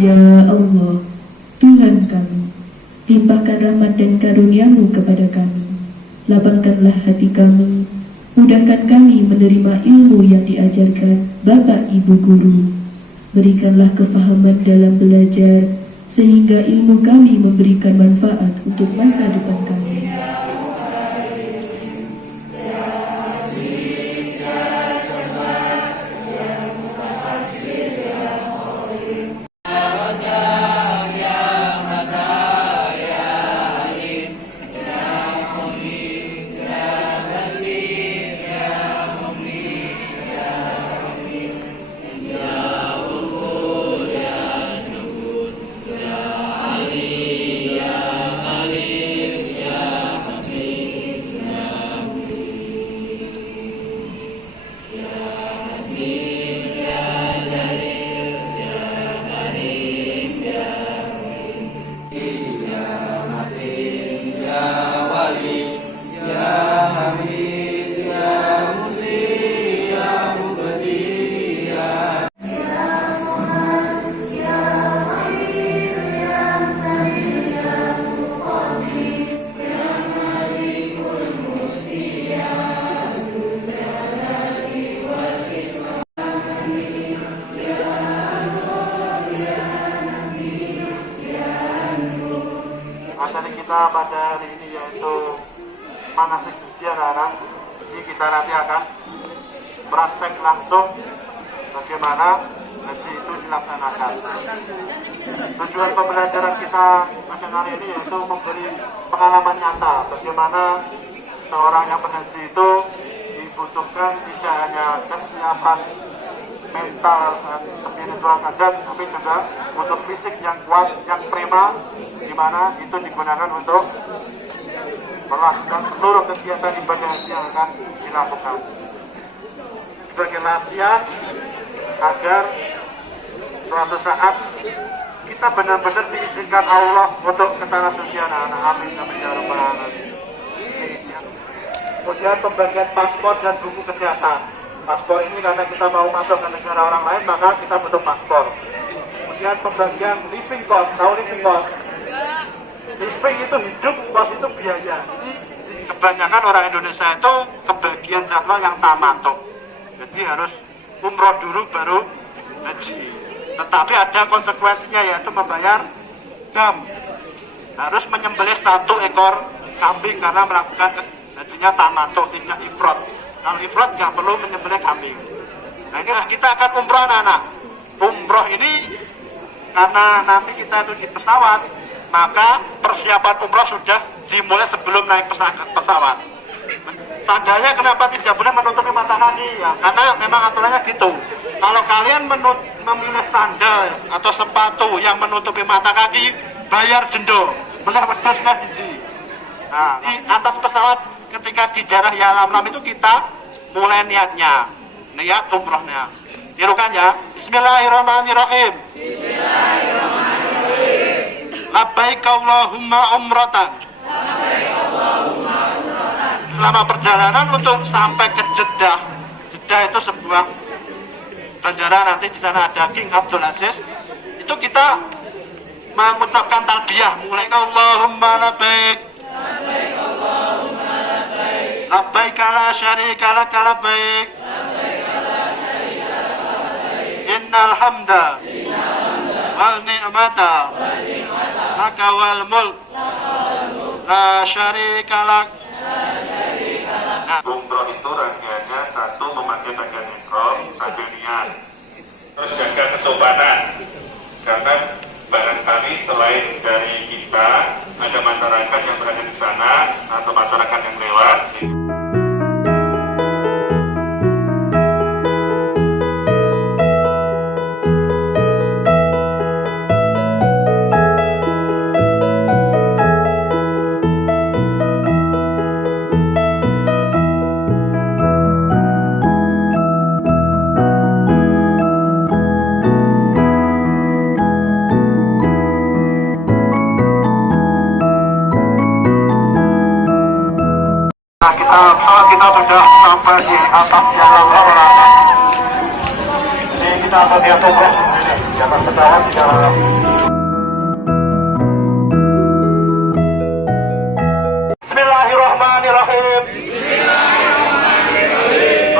Ya Allah, Tuhan kami, limpahkan rahmat dan karunia-Mu kepada kami. Lapangkanlah hati kami, mudahkan kami menerima ilmu yang diajarkan Bapak Ibu Guru. Berikanlah kefahaman dalam belajar, sehingga ilmu kami memberikan manfaat untuk masa depan kami. Materi kita pada hari ini yaitu manasik haji anak-anak. Ini kita nanti akan praktek langsung bagaimana haji itu dilaksanakan. Tujuan pembelajaran kita pada hari ini yaitu memberi pengalaman nyata bagaimana seorang yang berhaji itu dibutuhkan tidak hanya kesiapan mental dan spiritual saja, tapi juga untuk fisik yang kuat, yang prima, di mana itu digunakan untuk melakukan seluruh kegiatan ibadah haji yang akan dilakukan sebagai latihan agar suatu saat kita benar-benar diizinkan Allah untuk ke tanah suci anak-anak. Amin amin ya rabbal alamin. Kemudian pembagian paspor dan buku kesehatan. Paspor ini karena kita mau masuk ke negara orang lain, maka kita butuh paspor. Kemudian pembagian living cost. Tahu living cost? Living itu hidup, cost itu biaya. Jadi kebanyakan orang Indonesia itu kebagian jadwal yang tamatuk. Jadi harus umroh dulu baru haji. Tetapi ada konsekuensinya, yaitu membayar dam. Harus menyembelih 1 ekor kambing karena melakukan hajinya tamatuk, tidak ifrad. Kalau ifrad nggak perlu menyembelih kambing. Nah inilah kita akan umroh anak-anak. Umroh ini karena nanti kita itu di pesawat, maka persiapan umroh sudah dimulai sebelum naik pesawat. Sandalnya kenapa tidak boleh menutupi mata kaki? Ya, karena memang aturannya gitu. Kalau kalian memilih sandal atau sepatu yang menutupi mata kaki, bayar denda. Benar wedhus siji. Nah, di atas pesawat ketika di daerah Yalamlam itu kita mulai niat umrohnya. Tirukan ya. Bismillahirrahmanirrahim. Bismillahirrahmanirrahim. Labbaik Allahumma umratan. Selama perjalanan untuk sampai ke Jeddah. Jeddah itu sebuah bandara, nanti di sana ada King Abdul Aziz. Itu kita mengucapkan talbiyah mulai Allahumma labbaik. Labbaik la syarika lak labbaik. Innal hamda wal ni'mata laka wal mulk la syarika lak. Umroh itu rangkaiannya 1 memakai pakaian ihram sambil niat. Terus jaga kesopanan. Karena barangkali selain dari kita ada masyarakat yang berada di sana atau masyarakat yang lewat. Kita sudah sampai di atas jalan tol. Ini kita akan lihat di atas pesawat di dalam. Bismillahirrahmanirrahim.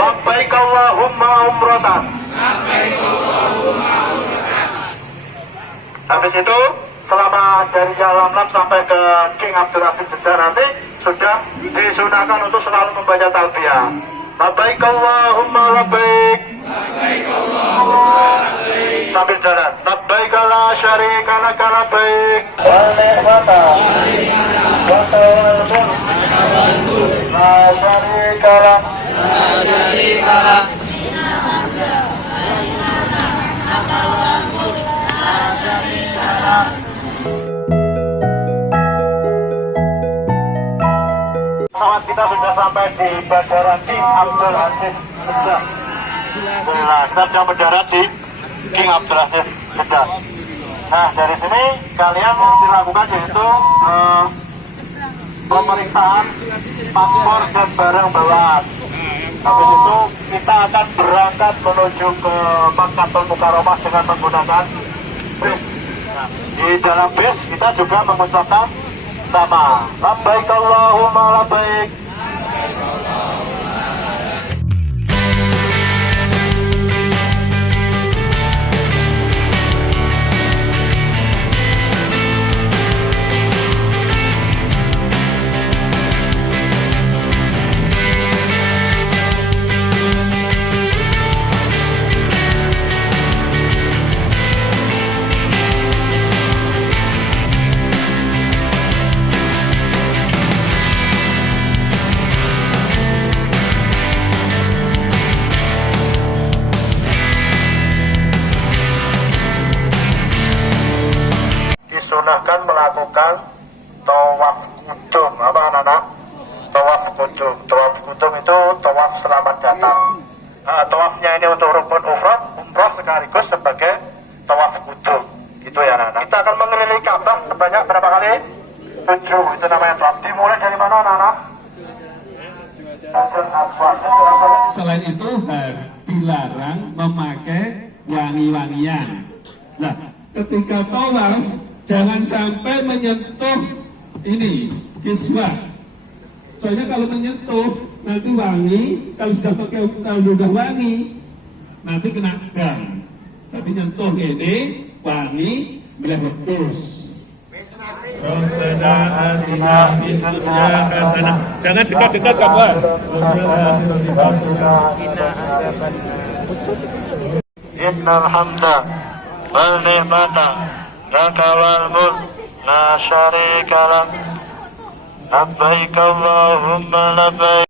Labbaik Allahumma umratan. Habis itu selama dari Jalan Lam sampai ke King Abdul Aziz Jeddah nanti sudah disunahkan untuk selalu membaca talbiyah. Labbaik Allahumma labbaik. Sambil jalan. Labbaik la syarika laka labbaik. Wa ni'mata. Wa tawal mulk. La syarika lak. Pesawat kita sudah sampai di Bandara King Abdul Aziz Jeddah. Nah, kita sudah mendarat di King Abdul Aziz Jeddah. Nah, dari sini kalian dilakukan yaitu pemeriksaan paspor dan barang bawaan. Habis itu kita akan berangkat menuju ke Makkatul Mukarramah dengan menggunakan bis. Nah, di dalam bis kita juga mengucapkan sama labbaik Allahumma labbaik. Disunahkan melakukan tawaf kudum. Apa anak-anak? Tawaf kudum. Tawaf kudum itu tawaf selamat datang. Nah, tawafnya ini untuk rukun umroh sekaligus sebagai tawaf kudum. Itu ya anak-anak. Kita akan mengelilingi Ka'bah sebanyak berapa kali? 7. Itu namanya tawaf. Dimulai dari mana anak-anak? Selain itu dilarang memakai wangi-wangian. Nah, ketika tawaf jangan sampai menyentuh ini kiswah. Soalnya kalau menyentuh nanti wangi, kalau sudah wangi nanti kena dam. Tapi nyentuh ini wangi meletus. Jangan dekat-dekat kawan. Innal hamda wal ni'mata laka wal mulk la syarika lak. Labbaik Allahumma labbaik.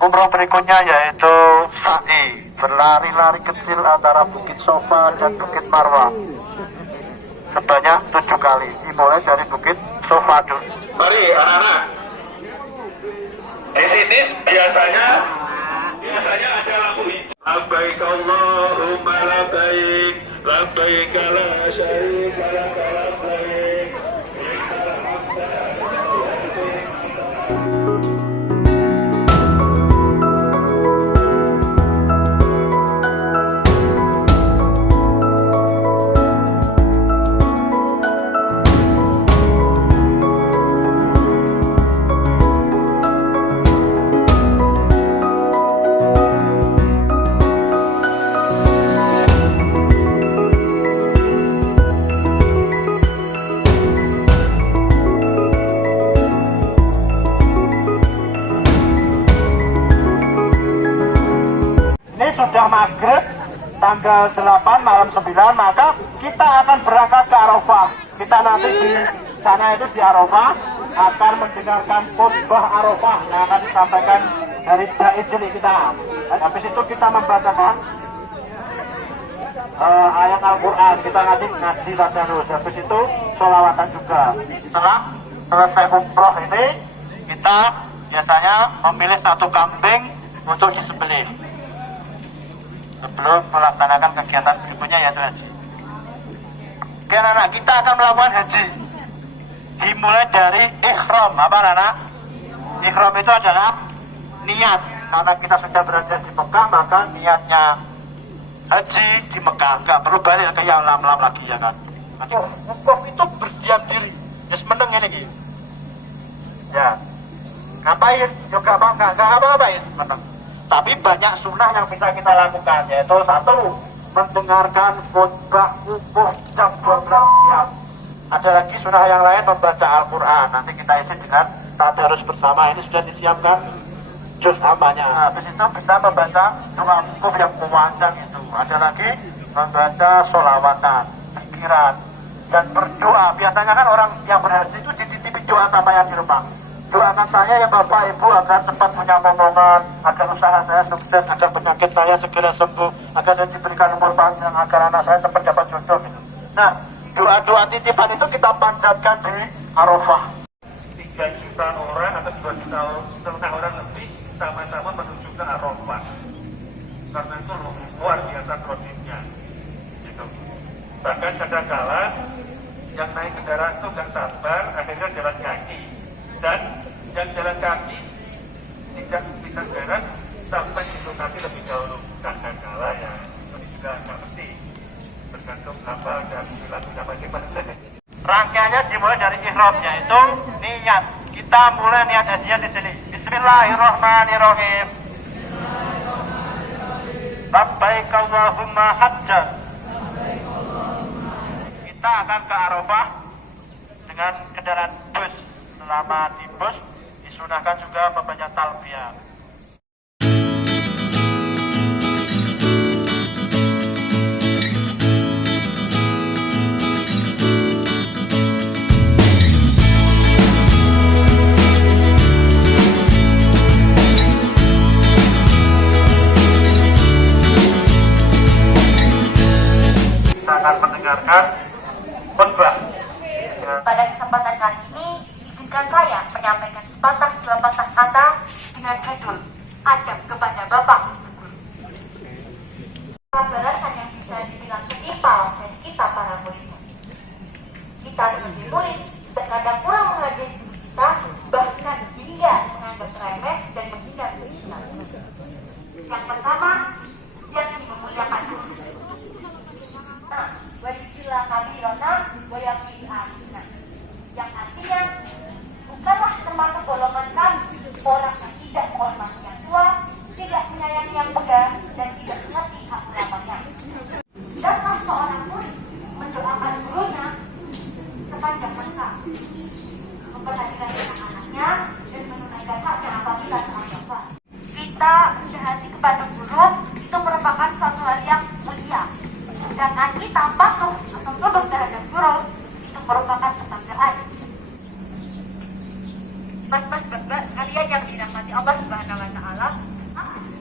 Umroh berikutnya yaitu sa'i, berlari-lari kecil antara Bukit Sofa dan Bukit Marwah sebanyak 7 kali. Dimulai dari Bukit Sofa dulu. Mari anak-anak. Di sini biasanya ada lampu hijau. Labbaik Allahumma labbaik, labbaik la syarika lak labbaik. sudah maghrib tanggal 8 malam 9, maka kita akan berangkat ke Arafah. Kita nanti di sana itu di Arafah akan mendengarkan khutbah Arafah yang akan disampaikan dari dai cilik kita. Dan habis itu kita membacakan ayat Al-Quran, kita ngaji terus. Habis itu sholawatan juga. Setelah selesai umroh ini, kita biasanya memilih satu kambing untuk disembelih sebelum melaksanakan kegiatan berikutnya, yaitu haji. Oke anak, kita akan melakukan haji dimulai dari ikhram. Apa anak? Ikhram itu adalah niat. Karena kita sudah berada di Mekah, maka niatnya haji di Mekah, nggak perlu balik ke yang lam lagi, ya kan? Wukuf itu berdiam diri, just meneng ini, ya. Ngapain? Juga nggak apa-apain, meneng. Tapi banyak sunnah yang bisa kita lakukan, yaitu satu, mendengarkan khutbah wukuf jam 12 siang. Ada lagi sunnah yang lain, membaca Al-Quran. Nanti kita isi dengan tadarus bersama. Ini sudah disiapkan juz amanya. Habis itu bisa membaca doa wukuf yang memanjang itu. Ada lagi membaca sholawatan, pikiran, dan berdoa. Biasanya kan orang yang berhaji itu dititipi doa sama yang di rumah. Doakan saya ya Bapak Ibu agar cepat punya momongan, agar usaha saya sukses, agar penyakit saya segera sembuh, agar saya diberikan umur panjang, agar anak saya cepat dapat jodoh gitu. Nah, doa-doa titipan itu kita panjatkan di Arafah. 3 juta orang atau 2,5 juta orang lebih sama-sama menuju ke Arafah. Karena itu luar biasa kronisnya. Gitu. Bahkan kadang-kala yang naik kendaraan itu gak sabar, akhirnya jalan kaki. Dan yang jalan kaki tidak jarak sampai di lokasi lebih dahulu. Kadang-kala ya, ini juga nggak mesti, bergantung apa dan lakukan masing-masing. Rangkaiannya dimulai dari ihram, yaitu niat. Kita mulai niat hajinya di sini. Bismillahirrahmanirrahim. Labbaik Allahumma hajjan. Kita akan ke Arafah dengan kendaraan bus. Selama di bus disunahkan juga membaca talbiyah. Kita akan mendengarkan khutbah. Pada kesempatan kali ini, izinkan saya menyampaikan sepatah dua patah kata dengan judul Adab kepada Bapak Ibu Guru. Balasan yang bisa dibilang setimpal dari kita para murid. Kita sebagai murid terkadang kurang menghargai guru kita, bahkan hingga menganggap remeh dan menghina guru kita. Yang pertama, yakni memuliakan guru. Nah, wajiblah kabirona, wayakni asina. Yang artinya bukanlah termasuk golongan kami orang yang tidak menghormati yang tua, tidak menyayangi yang muda, dan tidak mengerti hak ulamanya. Hendaklah seorang murid mendoakan gurunya sepanjang masa, memperhatikan anak-anaknya dan menunaikan haknya apabila telah wafat. Kita berhati kepada guru itu merupakan suatu hal yang mulia. Sedangkan kita patuh atau tunduk terhadap guru itu merupakan kebanggaan. Mas-mas bapak sekalian yang dirahmati Allah Subhanahu wa Ta'ala,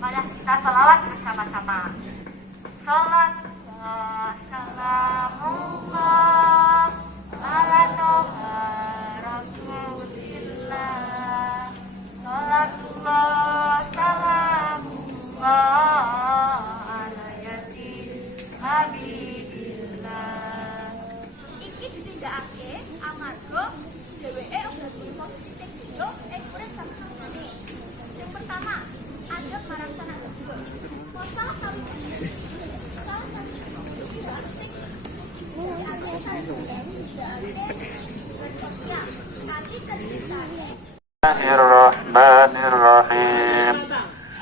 mari kita salawat bersama-sama. Salat salamullah ala toha rasulillah. Salatullah salamullah ala yasin habibillah. Iki ditindakake amarga dheweke uga duwe posisi sing yo urip sakjane. Yang pertama, adab marang sanak sedulur. Salah satu Bismillahirrahmanirrahim.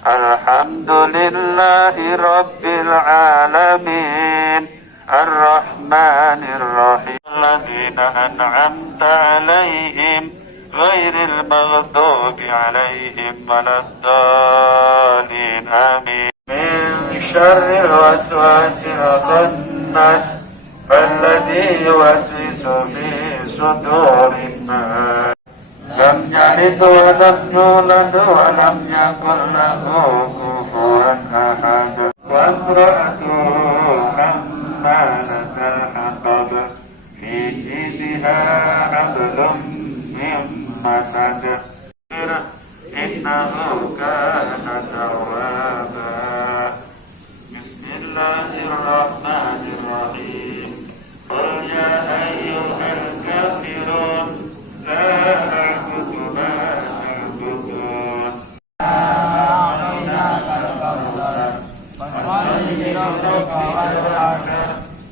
Alhamdulillahi Rabbil Alamin. Ar-Rahmanir-Rahim. Alladzina an'amta alaihim ghairil maghdubi alaihim waladdallin. Amin. Min شر الوسواس الخناس الذي يوسوس في صدور الناس لم يلد ولم يولد ولم يكن له كفوا أحد وامرأته حمالة الحطب في جيدها حبل من مسد إنه كان توابا بسم الله الرحمن الرحيم قل يا أيها الكافرون لا أعبد ما تعبدون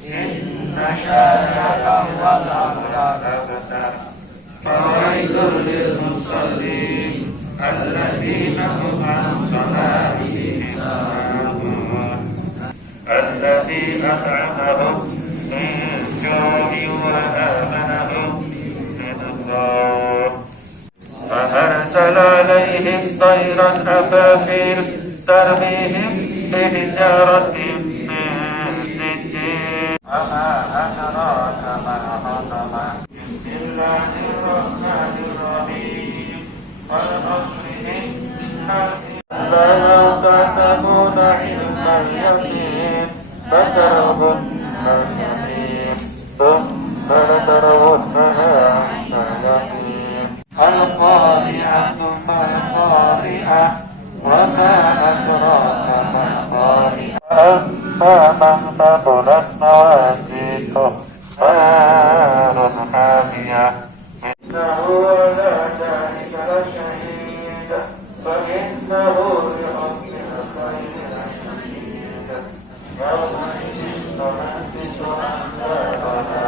إن شانئك هو الأبتر فويل للمصلين الذين هم عن صلاتهم ساهون الذي أطعمهم من جوع وآمنهم من خوف فأرسل عليهم طيرا أبابيل ترميهم بحجارة من سجيل وما أدراك ما حطب بسم الله الرحمن الرحيم والعصر لا تعلمون علم اليقين فترون اليقين ثم لترونها عين اليقين القارعة ما القارعة وما أدراك ما القارعة أما من ثقلت موازينه فنار حامية إنه لا ذلك لشهيد فإنه لحب الخير لشديد يومئذ تحدث أخبارها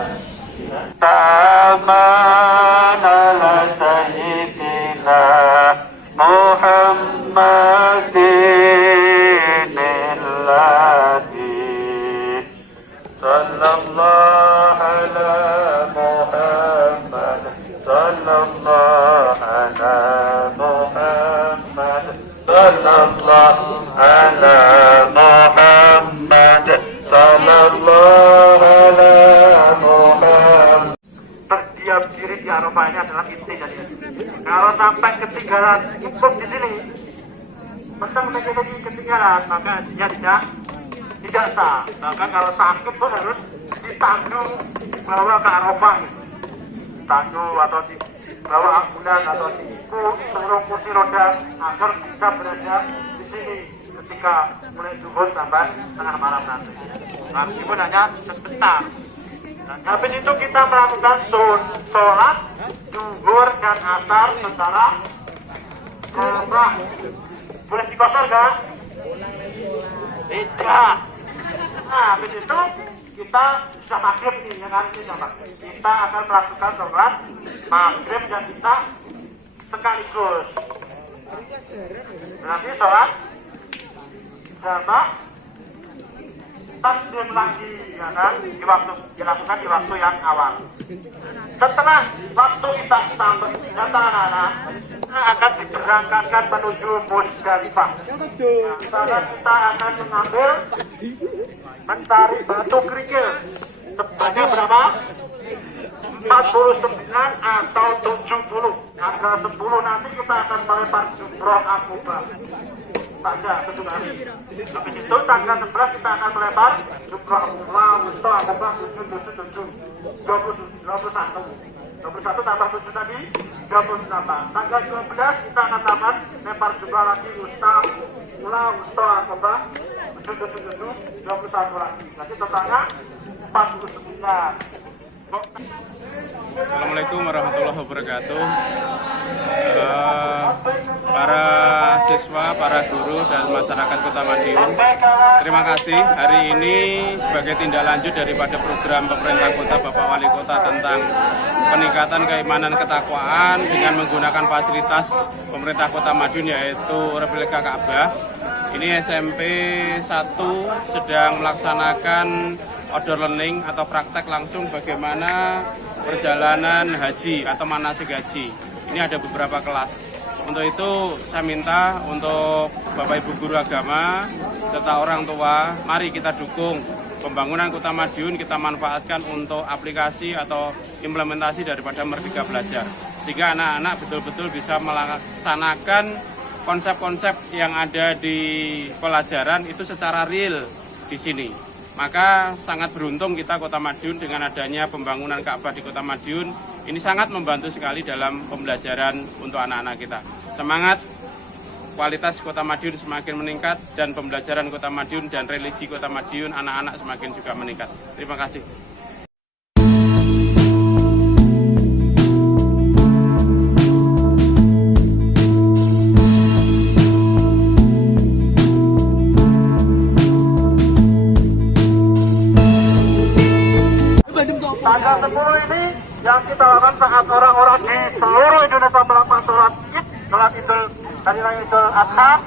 آمن لسيدنا محمد الذي صلى الله على محمد صلى الله على محمد صلى الله على محمد صلى الله على محمد. Berdiam diri di Arafah ini adalah inti jadi. Kalau sampai ketinggalan ikut di sini, pesan menjadi ketinggalan maka dia tidak sah. Bahkan kalau sakit pun harus ditanggung bawa ke Arafah, tanggung atau dibawa ambulan atau diturun kursi roda agar bisa berada di sini ketika mulai zuhur sampai tengah malam nanti. Meskipun hanya sebentar. Nah, habis itu kita melakukan sholat zuhur dan asar secara berjamaah. Boleh dikosor kan? Tidak. Nah, habis itu kita sudah maghrib nih, ya kan? Kita akan melakukan sholat maghrib dan kita sekaligus. Nanti sholat jamaah takdim lagi, ya kan? Dilakukan di waktu yang awal. Setelah waktu isya sampai datang anak-anak, akan diberangkatkan menuju Musdalifah. Nah, kita akan mengambil mencari batu kerikil sebanyak berapa? 49 atau 70. Angka 10 nanti kita akan melempar jumroh akobah saja satu hari. Habis itu tanggal 11 kita akan melempar jumroh wusta akobah 21 tambah 7 tadi 28. Tanggal 12 kita akan tambah lempar jumroh lagi wusta akobah 21 lagi. Nanti totalnya 49. Assalamualaikum warahmatullahi wabarakatuh. Para siswa, para guru, dan masyarakat Kota Madiun, terima kasih. Hari ini sebagai tindak lanjut daripada program pemerintah kota Bapak Wali Kota tentang peningkatan keimanan ketakwaan dengan menggunakan fasilitas pemerintah Kota Madiun, yaitu replika Ka'bah. Ini SMP 1 sedang melaksanakan outdoor learning atau praktek langsung bagaimana perjalanan haji atau manasik haji. Ini ada beberapa kelas. Untuk itu saya minta untuk Bapak Ibu guru agama serta orang tua, mari kita dukung pembangunan Kota Madiun, kita manfaatkan untuk aplikasi atau implementasi daripada Merdeka Belajar. Sehingga anak-anak betul-betul bisa melaksanakan konsep-konsep yang ada di pelajaran itu secara real di sini. Maka sangat beruntung kita Kota Madiun dengan adanya pembangunan Ka'bah di Kota Madiun. Ini sangat membantu sekali dalam pembelajaran untuk anak-anak kita. Semangat, kualitas Kota Madiun semakin meningkat dan pembelajaran Kota Madiun dan religi Kota Madiun anak-anak semakin juga meningkat. Terima kasih. Tanggal 10 ini yang kita lakukan saat orang-orang di seluruh Indonesia melakukan sholat Idul Hari Raya Idul Adha.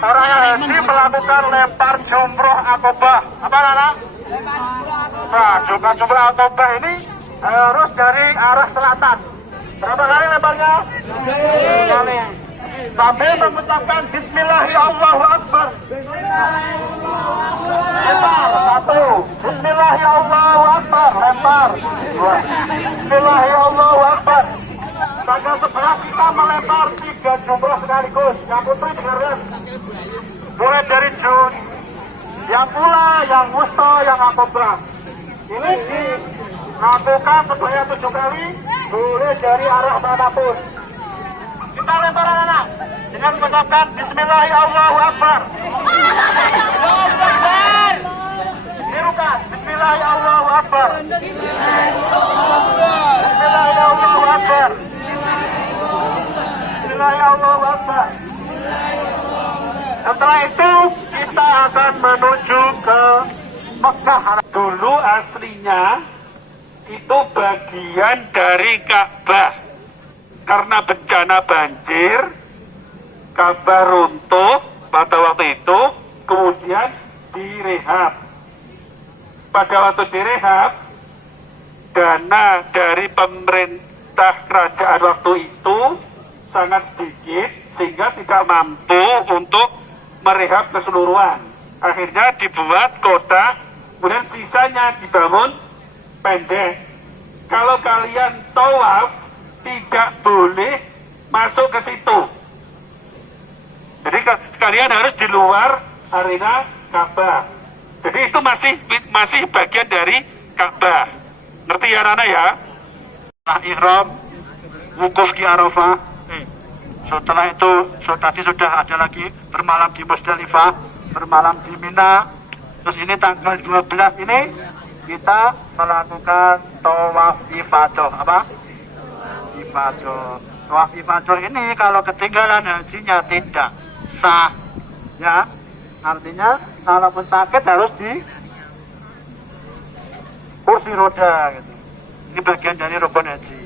Orang yang haji melakukan lempar jumroh akobah. Apa anak? Nah, jumroh akobah ini harus dari arah selatan. Berapa kali lemparnya? 2 kali. Sambil mengucapkan Bismillahirrahmanirrahim. Lempar 1. Bismillahirrahmanirrahim. Lempar 2. Bismillahirrahmanirrahim. Tanggal 11 kita melempar 3 jumroh sekaligus. Yang putri dengarkan. Mulai dari Jun, yang pula, yang wusta, yang akobah. Ini dilakukan sebanyak 7 kali. Boleh dari arah manapun. Kita lempar anak-anak dengan mengucapkan Bismillahirrahmanirrahim. Tirukan Bismillahirrahmanirrahim. Bismillahirrahmanirrahim. Bismillahirrahmanirrahim. Setelah itu kita akan menuju ke Mekah. Dulu aslinya itu bagian dari Ka'bah. Karena bencana banjir, Ka'bah runtuh pada waktu itu, kemudian direhab. Pada waktu direhab, dana dari pemerintah kerajaan waktu itu sangat sedikit, sehingga tidak mampu untuk merehab keseluruhan. Akhirnya dibuat kota, kemudian sisanya dibangun pendek. Kalau kalian tawaf, tidak boleh masuk ke situ. Jadi kalian harus di luar arena Ka'bah. Jadi itu masih bagian dari Ka'bah. Ngerti ya Nana ya? Setelah ihram, wukuf di Arafah. Setelah itu tadi sudah ada lagi bermalam di Musdalifah, bermalam di Mina. Terus ini tanggal 12 ini kita melakukan tawaf ifadah. Apa? Tawaf ifadah ini kalau ketinggalan hajinya tidak sah, ya. Artinya kalaupun sakit harus di kursi roda gitu. Ini bagian dari rukun haji.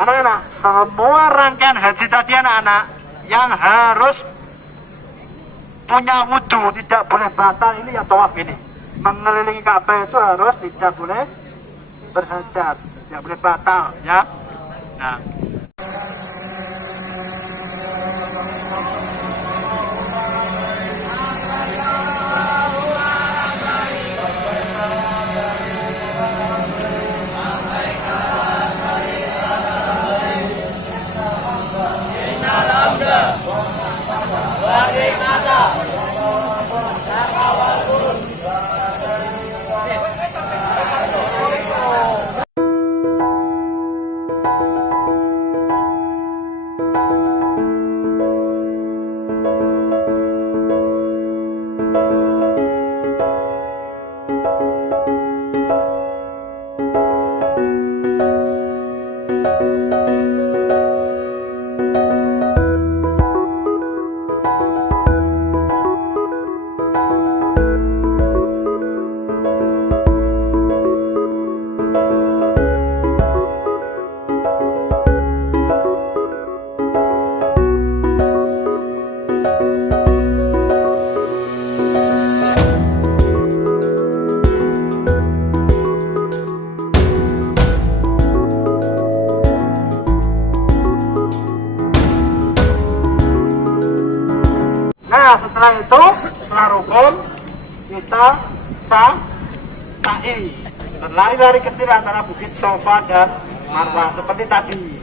Anak-anak, semua rangkaian haji tadi anak-anak yang harus punya wudhu, tidak boleh batal, ini ya tawaf ini. Mengelilingi Ka'bah itu harus tidak boleh berhajat, tidak boleh batal, ya. Nah, Nah, setelah itu, setelah rukun, kita sa'i. Berlari-lari kecil antara Bukit Sofa dan Marwah seperti tadi.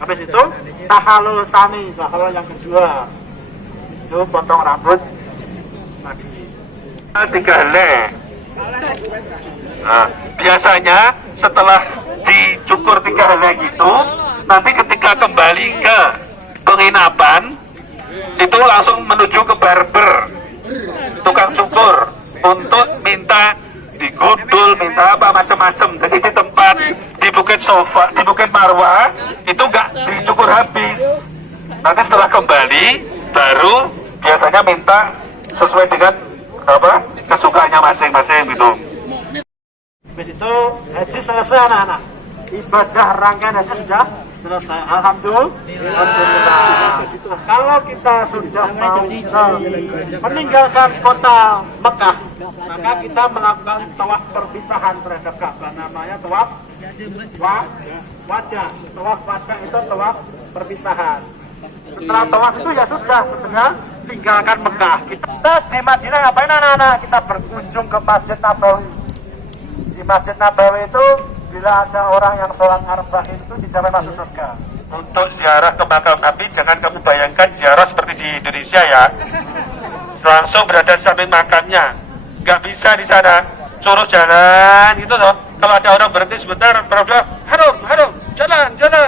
Habis itu tahalul sami, tahalul yang kedua itu potong rambut lagi. 3 helai. Nah, biasanya setelah dicukur 3 helai gitu, nanti ketika kembali ke penginapan itu langsung menuju ke barber, tukang cukur, untuk minta digundul, minta apa macam-macam. Jadi di tempat di Bukit Sofa, di Bukit Marwah itu nggak dicukur habis. Nanti setelah kembali baru biasanya minta sesuai dengan apa kesukaannya masing-masing gitu. Habis itu haji selesai anak-anak. Ibadah rangkaian haji sudah selesai. Alhamdulillah. Kalau kita sudah mau meninggalkan kota Mekah, maka kita melakukan tawaf perpisahan terhadap Ka'bah. Namanya tawaf wada. Tawaf wada itu tawaf perpisahan. Setelah tawaf itu ya sudah setengah tinggalkan Mekah. Kita di Madinah ngapain anak-anak? Kita berkunjung ke Masjid Nabawi. Di Masjid Nabawi itu bila ada orang yang sholat arba'in itu dijamin masuk surga. Untuk ziarah ke makam Nabi jangan kamu bayangkan ziarah seperti di Indonesia ya. Langsung berada di samping makamnya. Nggak bisa di sana. Suruh jalan gitu loh. Kalau ada orang berhenti sebentar, berdoa, harum, jalan gitu.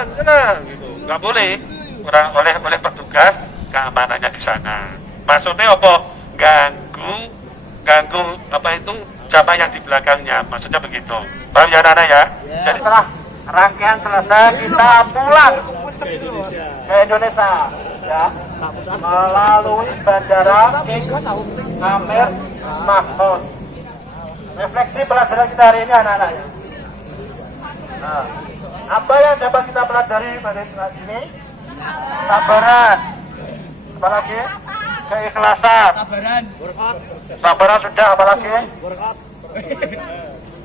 Nggak boleh. Oleh petugas keamanannya di sana. Maksudnya apa? Ganggu apa itu jamaah yang di belakangnya. Maksudnya begitu. Paham ya anak-anak ya? Jadi Setelah rangkaian selesai kita pulang ke Indonesia ya, melalui bandara King Amir Mahmud. Refleksi pelajaran kita hari ini anak-anak ya. Nah, apa yang dapat kita pelajari pada saat ini? Sabaran, apalagi keikhlasan. Sabaran sudah, apalagi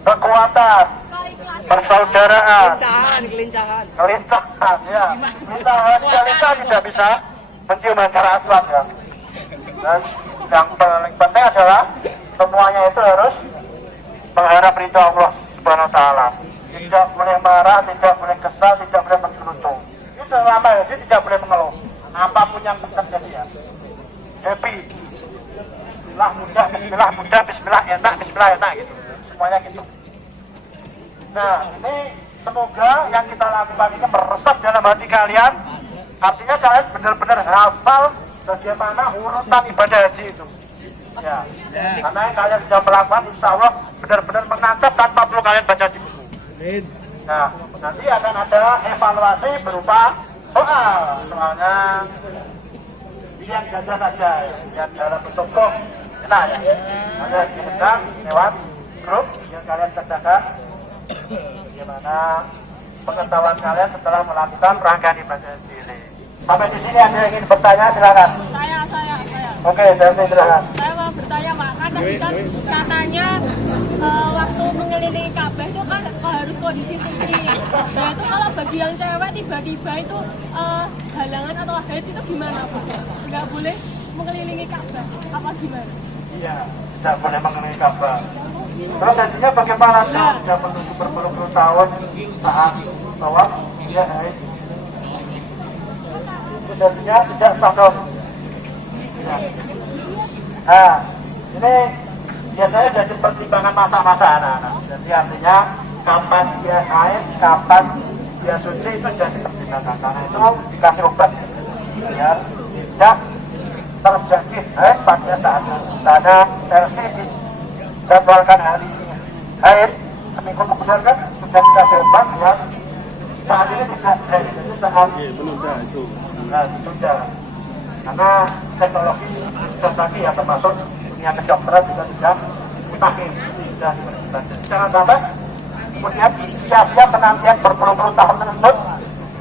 kekuatan, persaudaraan, kelincahan ya. Kita hanya tidak bisa mencium acara aswad ya. Dan yang paling penting adalah semuanya itu harus mengharap ridho Allah Subhanahu wa taala. Tidak boleh marah, tidak boleh kesal, tidak boleh menggerutu. Ini selama ini tidak boleh mengeluh. Apapun yang terjadi ya. Happy. Bismillah mudah, bismillah enak gitu. Semuanya gitu. Nah, ini semoga yang kita lakukan ini meresap dalam hati kalian. Artinya kalian benar-benar hafal bagaimana urutan ibadah haji itu. Ya, karena yang kalian sudah melakukan, insya Allah benar-benar menancap tanpa perlu kalian baca di buku. Nah, nanti akan ada evaluasi berupa soalnya yang gajah saja, yang dalam bentuk form. Nah, ya, ada diundang lewat grup yang kalian kerjakan. Bagaimana pengetahuan kalian setelah melakukan rangkaian ibadah haji ini. Sampai di sini ada yang ingin bertanya, silakan. Saya. Oke, silakan. Saya mau bertanya, Pak. Kan tadi kan katanya waktu mengelilingi Ka'bah itu kan harus kondisi suci. Nah, itu kalau bagi yang cewek tiba-tiba itu halangan atau haid itu gimana, Pak? Nggak boleh mengelilingi Ka'bah apa gimana? Iya, tidak boleh mengelilingi Ka'bah. Terus hajinya bagaimana? Sudah menunggu berpuluh-puluh tahun saat tawaf dia haid. Hajinya tidak sah. Nah, ini biasanya jadi pertimbangan masa-masa anak-anak. Jadi artinya kapan dia haid, kapan dia suci itu jadi dipertimbangkan. Karena itu dikasih obat biar tidak terjadi haid pada saat sana versi dijadwalkan hari haid seminggu kemudian kan sudah dikasih obat ya saat ini tidak haid, jadi saat menunda itu. nah ditunda karena teknologi bisa lagi ya termasuk dunia kedokteran juga tidak dipakai, sudah dipertimbangkan. Jangan sampai kemudian sia-sia penantian berpuluh-puluh tahun tersebut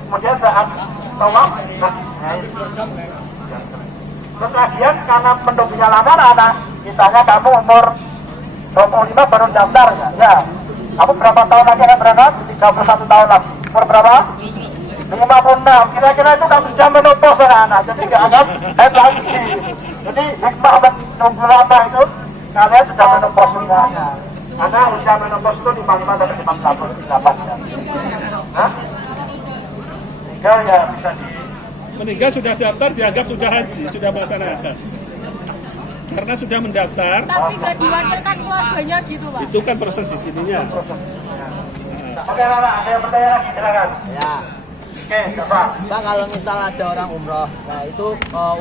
kemudian saat tawaf terus lagian karena menunggunya lama anak misalnya kamu umur 25 baru daftar ya kamu berapa tahun lagi akan berangkat? 31 tahun lagi. Umur berapa? 56. Kira-kira itu kamu sudah menopos anak-anak jadi nggak akan head lagi. Jadi hikmah menunggu lama itu kalian sudah menopos semuanya. Karena usia menopos itu 55 sampai 58 ya. Hah? Sehingga ya bisa meninggal sudah daftar dianggap sudah haji, sudah melaksanakan. Karena sudah mendaftar, Tapi gak diwakilkan keluarganya gitu, Pak. itu kan proses di sininya. Oke, Rara, ada yang bertanya lagi, silakan. Ya, Oke, Bapak. Pak, kalau misal ada orang umroh, nah itu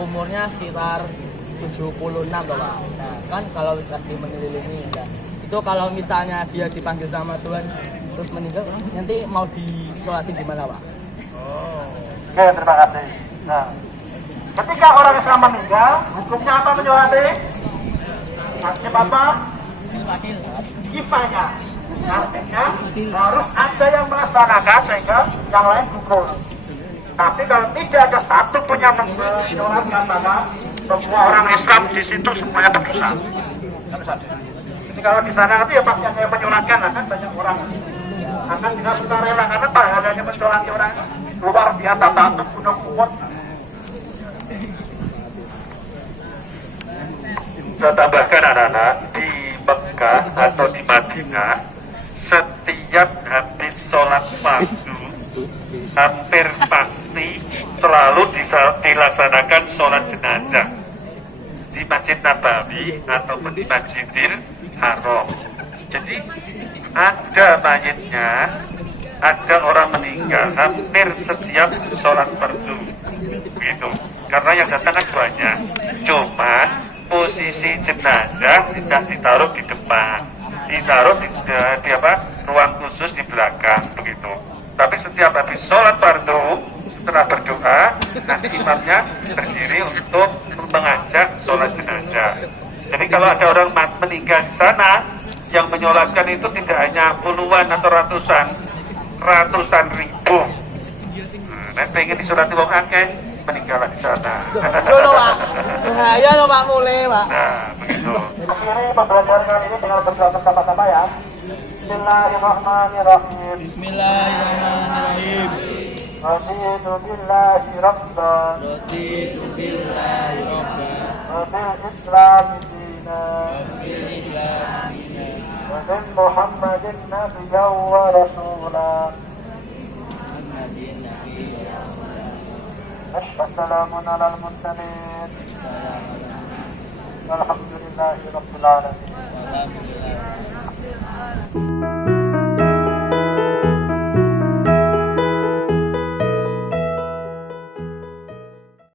umurnya sekitar 76 loh Pak. Nah kan kalau tadi mengelilingi, nah, itu kalau misalnya dia dipanggil sama Tuhan terus meninggal, nanti mau disolatin di mana Pak? Oke, terima kasih. Nah, ketika orang Islam meninggal, hukumnya apa menyolati? Wajib apa? Kifayah. Artinya harus ada yang melaksanakan sehingga yang lain gugur. Tapi kalau tidak ada satu pun yang menyolatkan, maka semua orang Islam di situ semuanya terpisah. Jadi kalau di sana nanti ya pasti ada yang menyolatkan, kan banyak orang akan bisa sukarela karena pahalanya mensolati orang luar biasa satu gunung kuat. Saya tambahkan anak-anak, di Mekah atau di Madinah, setiap habis sholat fardu, hampir pasti selalu dilaksanakan sholat jenazah di Masjid Nabawi ataupun di Masjidil Haram. Jadi ada mayitnya, ada orang meninggal, hampir setiap sholat fardu, gitu. Karena yang datang kan banyak, cuma posisi jenazah tidak ditaruh di depan, ditaruh di ruang khusus di belakang begitu. Tapi setiap habis sholat fardu, setelah berdoa, nah imamnya berdiri untuk mengajak sholat jenazah. Jadi kalau ada orang meninggal di sana, yang menyolatkan itu tidak hanya puluhan atau ratusan ribu. Nah, pengen disolati wong akeh, meninggal di sana. Dulu Pak, bahaya loh Pak mulai Pak. Nah, begitu. Akhiri pembelajaran kali ini dengan berdoa bersama-sama ya. Bismillahirrahmanirrahim. Bismillahirrahmanirrahim. Raditu billahi rabban. Raditu billahi rabban. Wa bil islami dinan. Wa bin Muhammadin nabiyyan wa rasulan. Assalamu ala al-mursalin. Walhamdulillahi rabbil alamin.